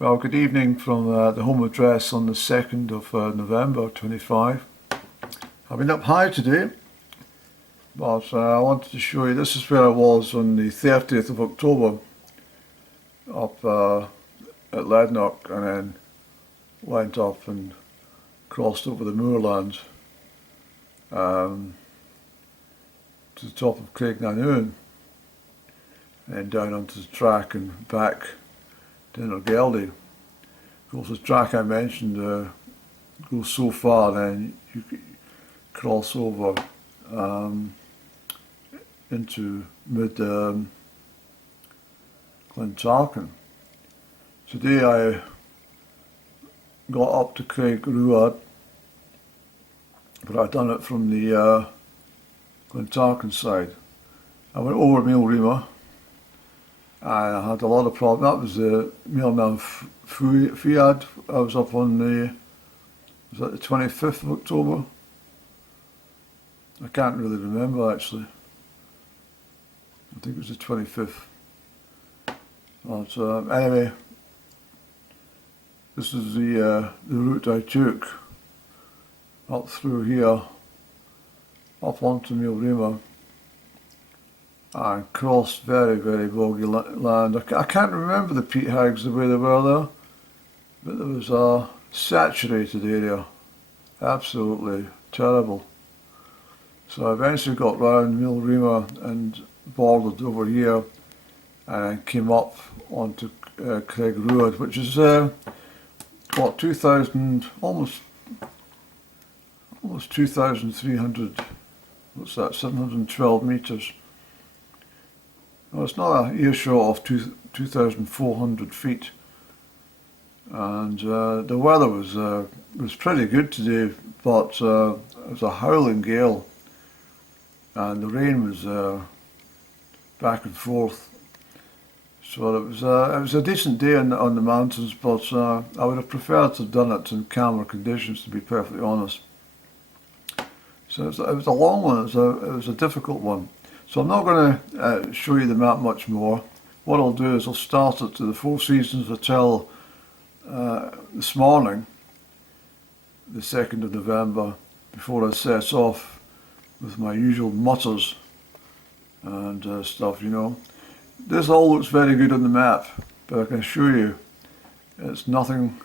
Well, good evening from the home address on the 2nd of November 25. I've been up high today, but I wanted to show you, this is where I was on the 30th of October, up at Lednock, and then went up and crossed over the moorlands to the top of Creag Ruadh, and then down onto the track and back to Innergeldy. Of course, the track I mentioned goes so far, then you cross over into mid Glen Tarken. Today I got up to Creag Ruadh, but I'd done it from the Glen Tarken side. I went over Milrima, and I had a lot of problems. That was the Milna Fiad. I was up on was that the 25th of October? I can't really remember actually. I think it was the 25th. But anyway, this is the route I took up through here, up onto Milrima, and crossed very, very boggy land. I can't remember the peat hags the way they were there, but there was a saturated area, absolutely terrible. So I eventually got round Milrima and bordered over here, and then came up onto Creag Ruadh, which is what, 2,000, almost 2,300. What's that? 712 meters. Well, it's not a earshot of 2,400 feet, and the weather was pretty good today, but it was a howling gale, and the rain was back and forth. So it was a decent day on the mountains, but I would have preferred to have done it in calmer conditions, to be perfectly honest. So it was a long one. It was a difficult one. So I'm not going to show you the map much more. What I'll do is I'll start it to the Four Seasons Hotel this morning, the 2nd of November, before I set off with my usual mutters and stuff, you know. This all looks very good on the map, but I can assure you it's nothing,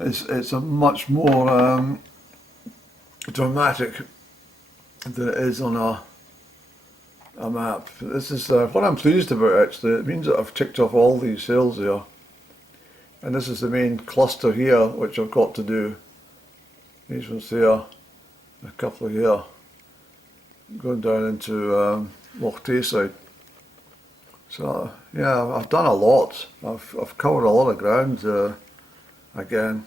it's a much more dramatic than it is on a map. This is what I'm pleased about actually. It means that I've ticked off all these hills here, and this is the main cluster here which I've got to do. These ones here, a couple here, going down into Loch Tayside. So yeah, I've done a lot. I've covered a lot of ground again.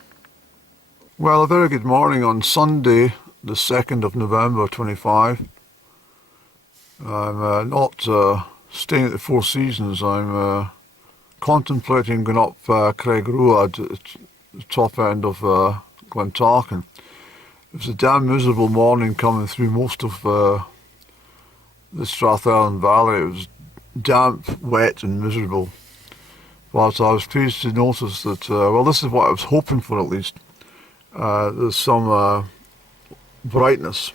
Well, a very good morning on Sunday, the 2nd of November 25. I'm not staying at the Four Seasons. I'm contemplating going up Creag Ruadh at the top end of Glen Tarken. It was a damn miserable morning coming through most of the Strathallan Valley. It was damp, wet and miserable. But I was pleased to notice that, well, this is what I was hoping for at least. There's some brightness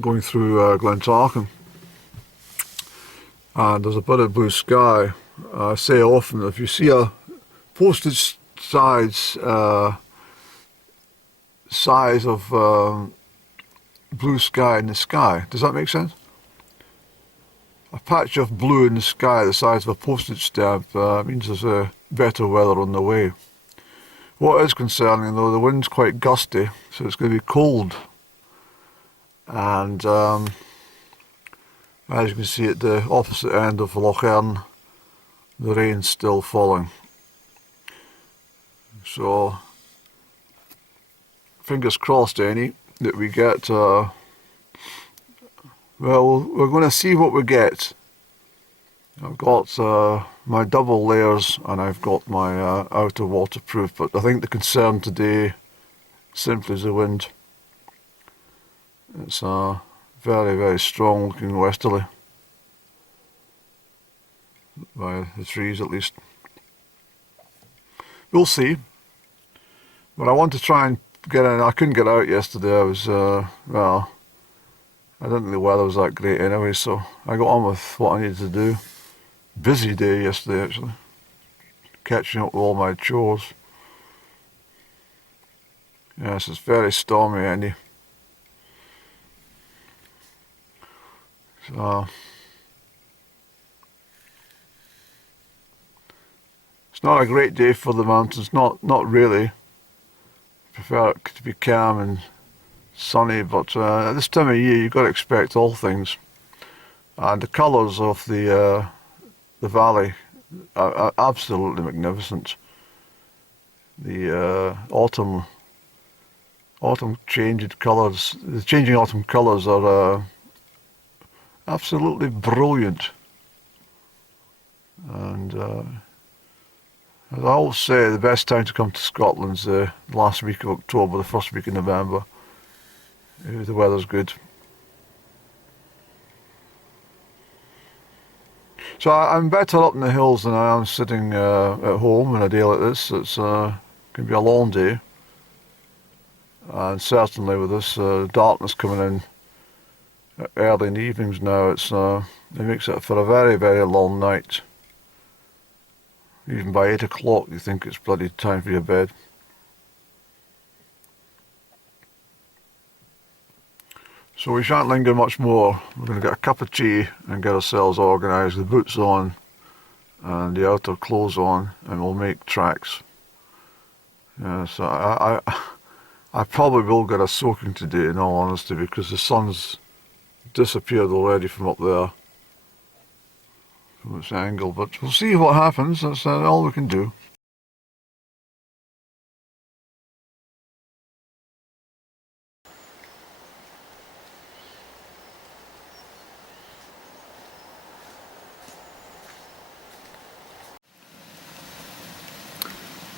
going through Glen Tarken, and there's a bit of blue sky. I say often, if you see a postage size of blue sky in the sky, does that make sense? A patch of blue in the sky the size of a postage stamp means there's better weather on the way. What is concerning though, the wind's quite gusty, so it's going to be cold. And as you can see at the opposite end of Loch Earn, the rain's still falling. So, fingers crossed, Annie, that we get, well, we're going to see what we get. I've got my double layers and I've got my outer waterproof, but I think the concern today simply is the wind. It's a very, very strong looking westerly. by the trees at least. We'll see. But I want to try and get in. I couldn't get out yesterday. I was, well, I didn't think the weather was that great anyway, so I got on with what I needed to do. Busy day yesterday actually. Catching up with all my chores. Yes, it's very stormy, Andy. So it's not a great day for the mountains, not really. Prefer it to be calm and sunny, but at this time of year you've got to expect all things. And the colours of the valley are absolutely magnificent. The autumn changing colours, the changing autumn colours are absolutely brilliant. And as I always say, the best time to come to Scotland's the last week of October, the first week of November. If the weather's good. So I'm better up in the hills than I am sitting at home on a day like this. It's can be a long day. And certainly with this darkness coming in early in the evenings now, it makes it for a very, very long night. Even by 8 o'clock you think it's bloody time for your bed. So we shan't linger much more. We're going to get a cup of tea and get ourselves organised, the boots on and the outer clothes on, and we'll make tracks. Yeah, so I probably will get a soaking today in all honesty, because the sun's disappeared already from up there, from its angle, but we'll see what happens. That's all we can do.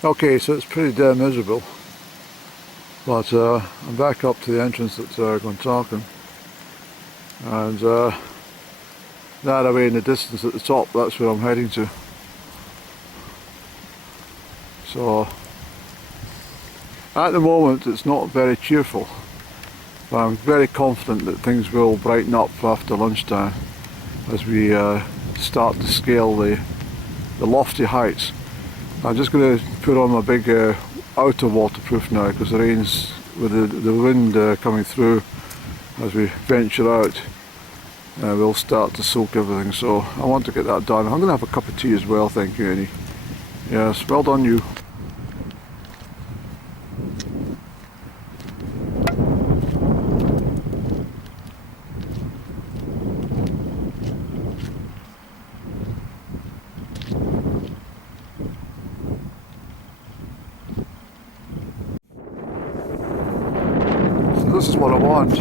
Okay, so it's pretty damn miserable, but I'm back up to the entrance at Glen Tarken, and that away in the distance at the top, that's where I'm heading to. So at the moment it's not very cheerful, but I'm very confident that things will brighten up after lunchtime as we start to scale the lofty heights. I'm just going to put on my big outer waterproof now, because the rain's, with the wind coming through as we venture out, we'll start to soak everything, so I want to get that done. I'm going to have a cup of tea as well, thank you, Annie. Yes, well done you. This is what I want.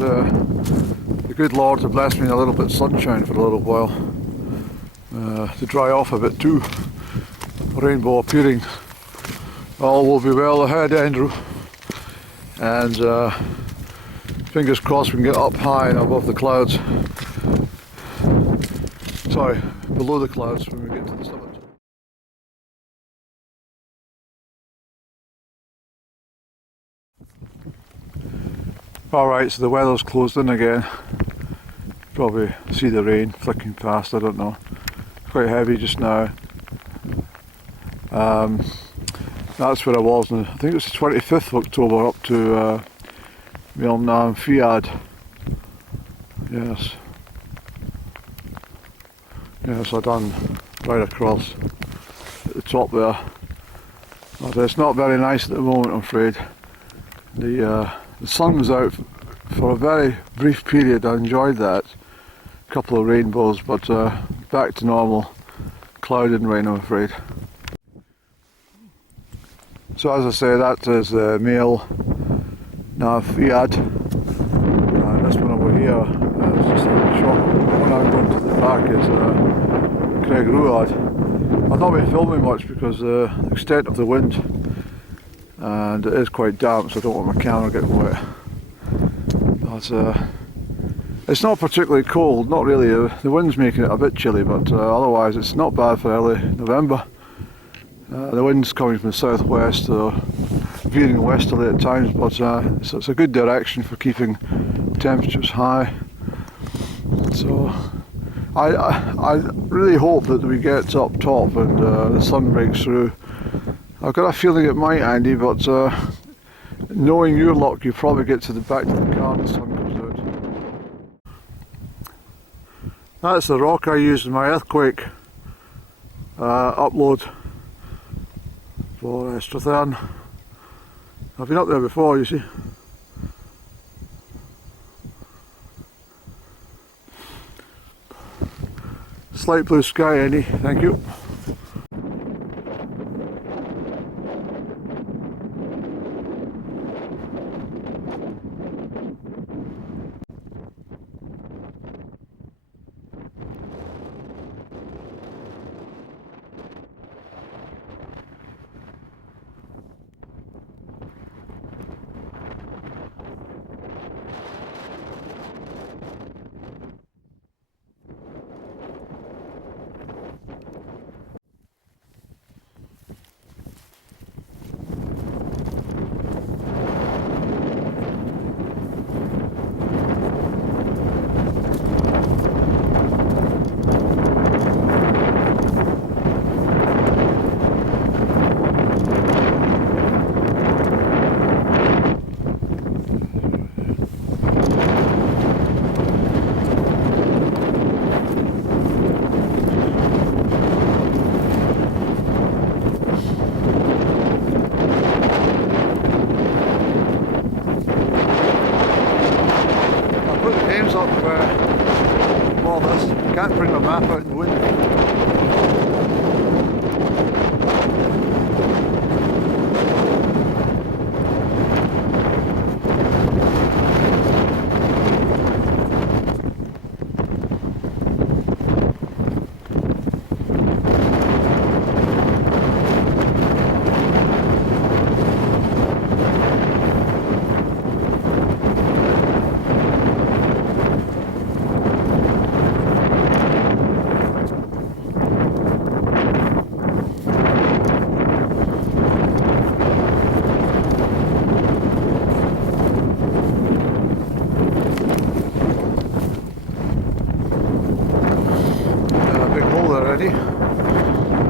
The good Lord to bless me in a little bit of sunshine for a little while, to dry off a bit too. Rainbow appearing. All will be well ahead, Andrew. And fingers crossed we can get up high and above the clouds. Sorry, below the clouds when we get to the summit. Alright, so the weather's closed in again. Probably see the rain flicking past, I don't know. It's quite heavy just now. That's where I was, I think it was the 25th of October, up to Creag. Yes. Yes, I've done right across at the top there. But it's not very nice at the moment, I'm afraid. The sun was out for a very brief period. I enjoyed that. A couple of rainbows, but back to normal. Cloud and rain, I'm afraid. So as I say, that is the male Creag, and this one over here is just a shot. The one I'm going to the back is Creag Ruadh. I've not been filming much because the extent of the wind, and it is quite damp, so I don't want my camera getting wet. But It's not particularly cold, not really. The wind's making it a bit chilly, but otherwise it's not bad for early November. The wind's coming from the southwest, veering westerly at times, but it's a good direction for keeping temperatures high. So I really hope that we get up top and the sun breaks through. I've got a feeling it might, Andy, but knowing your luck, you probably get to the back of the car and the sun comes out. That's the rock I used in my earthquake upload for Strathern. I've been up there before, you see. Slight blue sky, Andy, thank you. Can't bring my map out in the wind.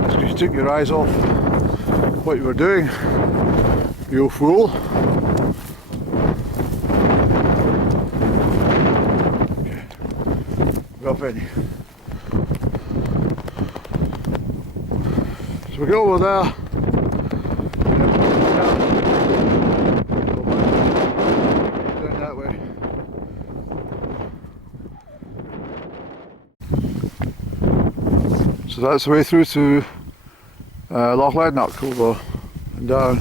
That's because you took your eyes off what you were doing, you fool. Okay, well ready. So we go over there. Down that way. So that's the way through to Loch Lednock, over and down.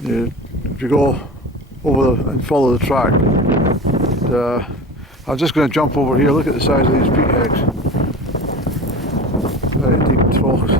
If you go over and follow the track, I'm just going to jump over here. Look at the size of these peat eggs. Very deep troughs.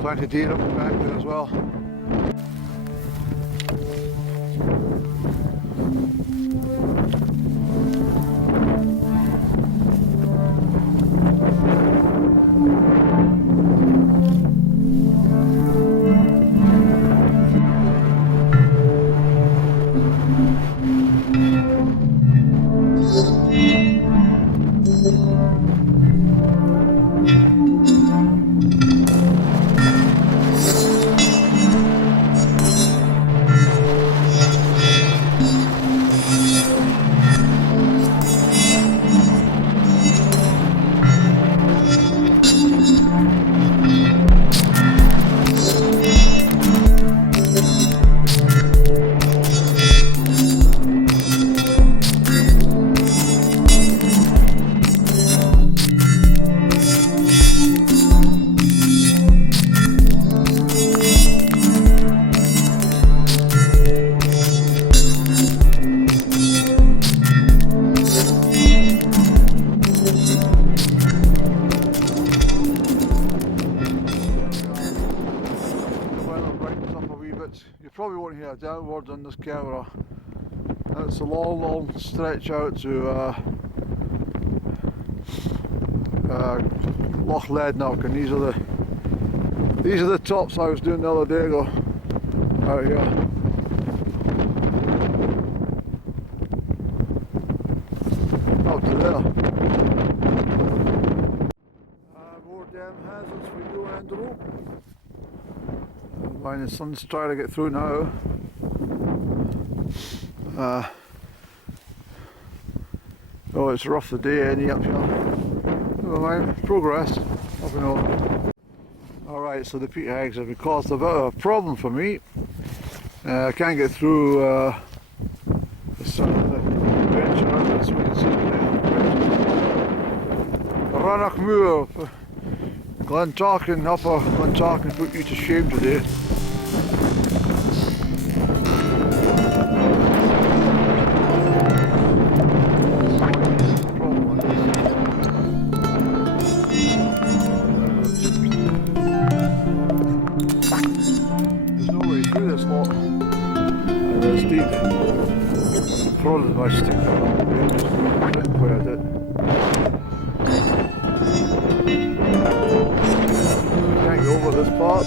Plenty of deer up the back there as well. probably won't hear downwards on this camera. That's a long stretch out to Loch Lednock, and these are the tops I was doing the other day ago out here. Up to there. More damn hazards for you, Andrew. Mind the sun's trying to get through now. Oh, it's rough the day any up here. Never mind, progress. Up and over. Alright, so the peat hags have caused a bit of a problem for me. I can't get through the sun of the bench around this, we can see the Lednock Moor. Glen Tarken, upper Glen Tarken put you to shame today. Prodded my stick out of the way, just where I did. Can't go over this part.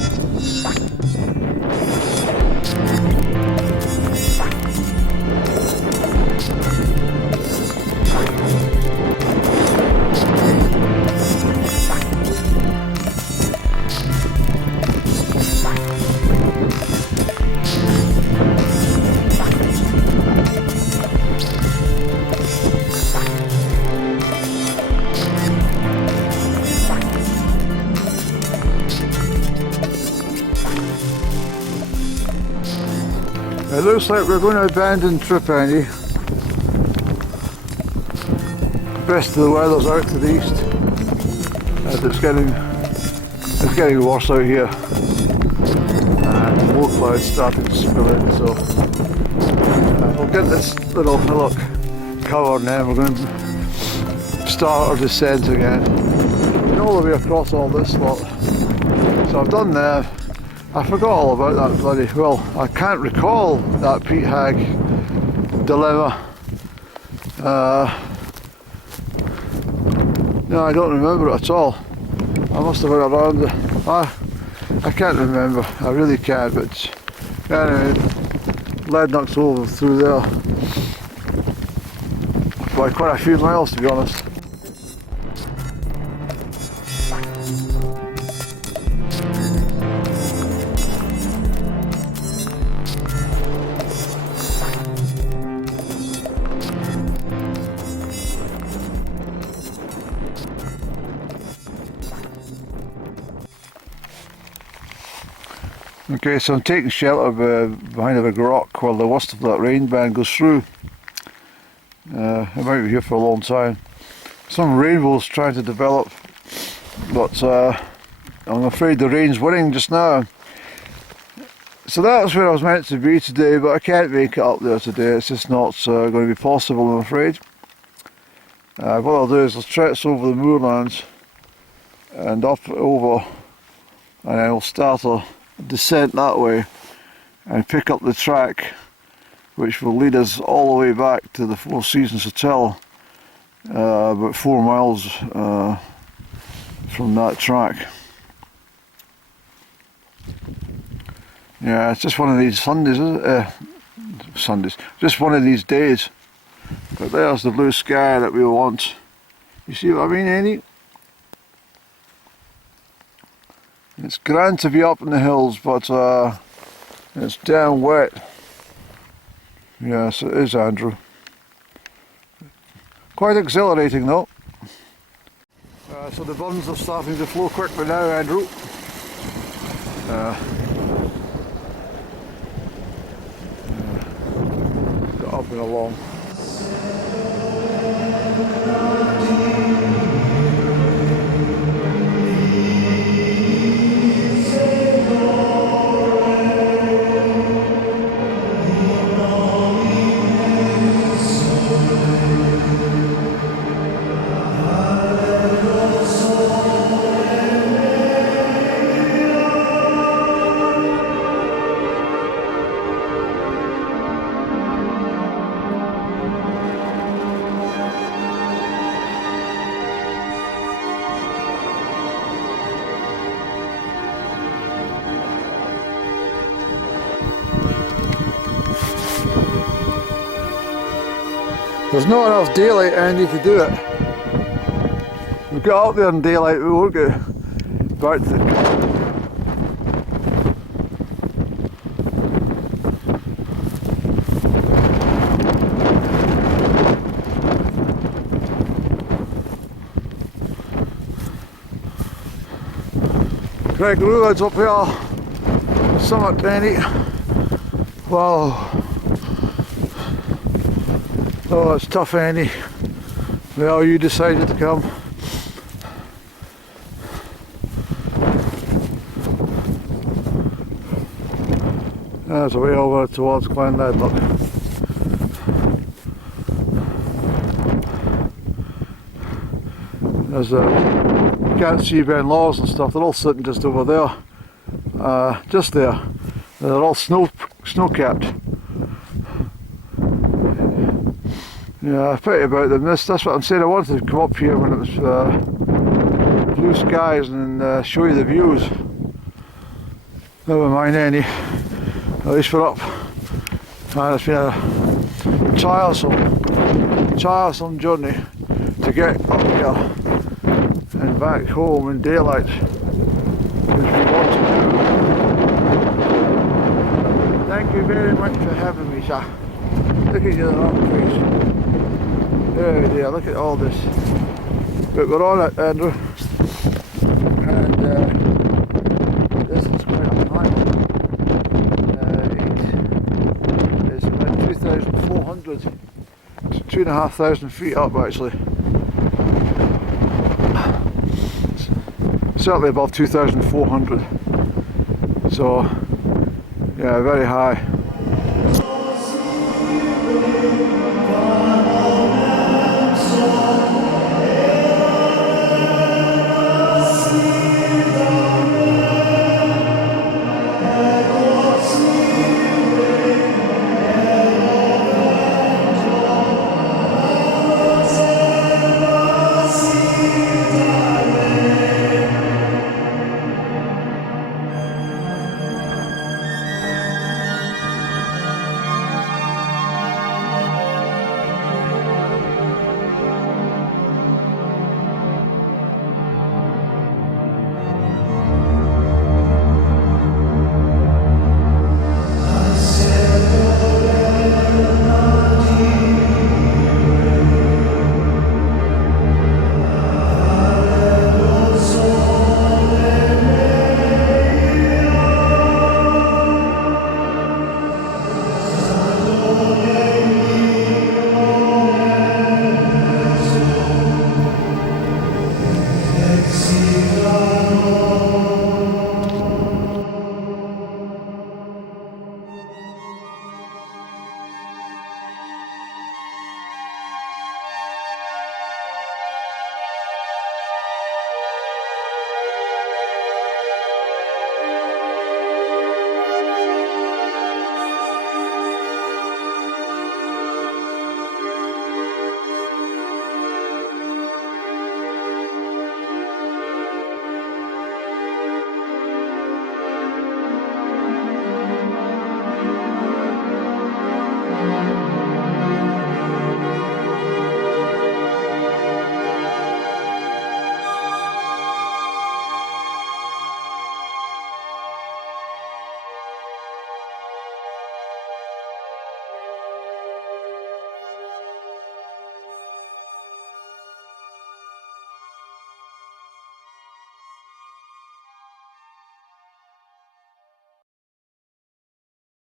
It looks like we're going to abandon trip, Andy. The best of the weather's out to the east, and it's getting worse out here, and more clouds starting to spill in. So we'll get this little hillock covered, and then we're going to start our descent again, and all the way across all this lot. So I've done that. I forgot all about that bloody, well, I can't recall that peat hag dilemma. No, I don't remember it at all. I must have been around I can't remember, I really can't, but anyway, Lednock's over through there by quite a few miles, to be honest. Okay, so I'm taking shelter behind a big rock while the worst of that rain band goes through. I might be here for a long time. Some rainbows trying to develop, but I'm afraid the rain's winning just now. So that's where I was meant to be today, but I can't make it up there today. It's just not going to be possible, I'm afraid. What I'll do is I'll trek over the moorlands and up over, and then I'll start a descent that way and pick up the track which will lead us all the way back to the Four Seasons Hotel, about 4 miles from that track. Yeah, it's just one of these Sundays, just one of these days. But there's the blue sky that we want. You see what I mean, Andy? It's grand to be up in the hills, but it's damn wet. Yes, it is, Andrew. Quite exhilarating though. So the buns are starting to flow quickly now, Andrew. Got up and along. There's not enough daylight, Andy, to do it. We'll get out there in daylight, we won't get back to the car. Creag Ruadh's up here, summit, Andy. Wow. Oh, it's tough, Andy. Well, you decided to come. There's a way over towards Glen Lednock. There's you can't see Ben Laws and stuff, they're all sitting just over there. Just there. They're all snow capped. Yeah, I pity about the mist. That's what I'm saying. I wanted to come up here when it was blue skies and show you the views. Never mind, any. At least we're up. And it's been a tiresome journey to get up here and back home in daylight, which we want to do. Thank you very much for having me, sir. Look at your long face. Oh dear, look at all this. But we're on it, Andrew. And this is quite a high. It's about 2,400, 2,500 feet up actually. Certainly above 2,400. So, yeah, very high.